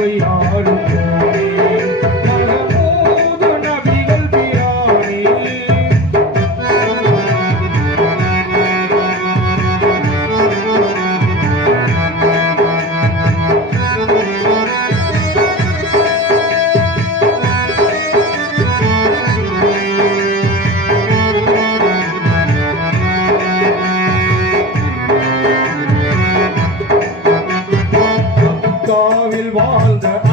হইয়া மக்காவில் வாழ்ந்த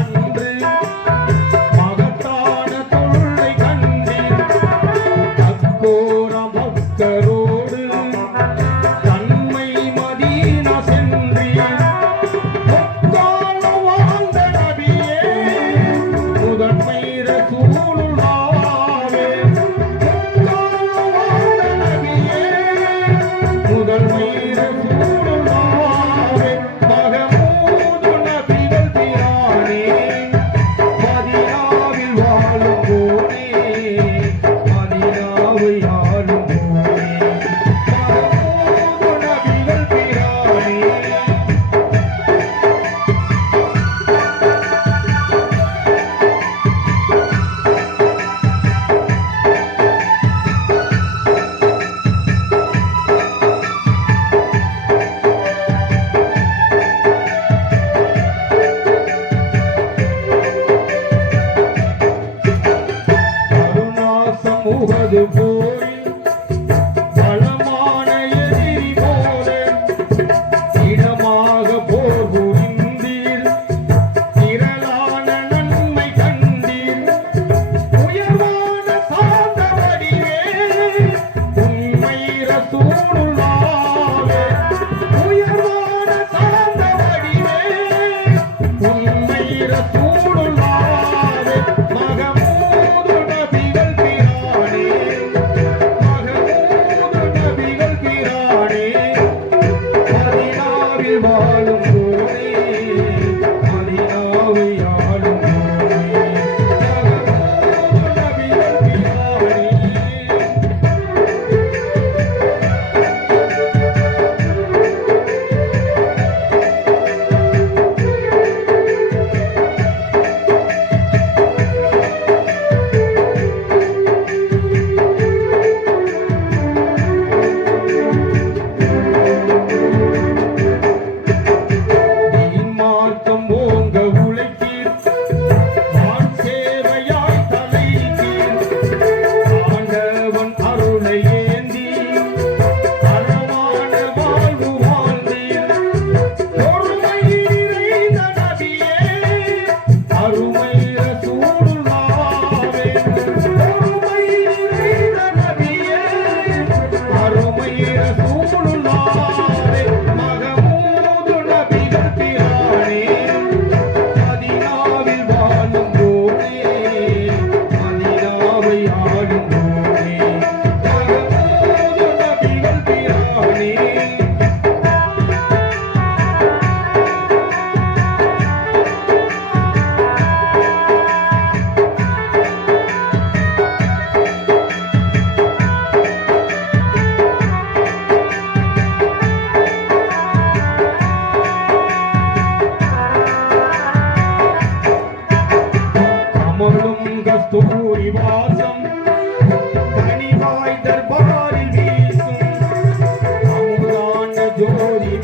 Gloria.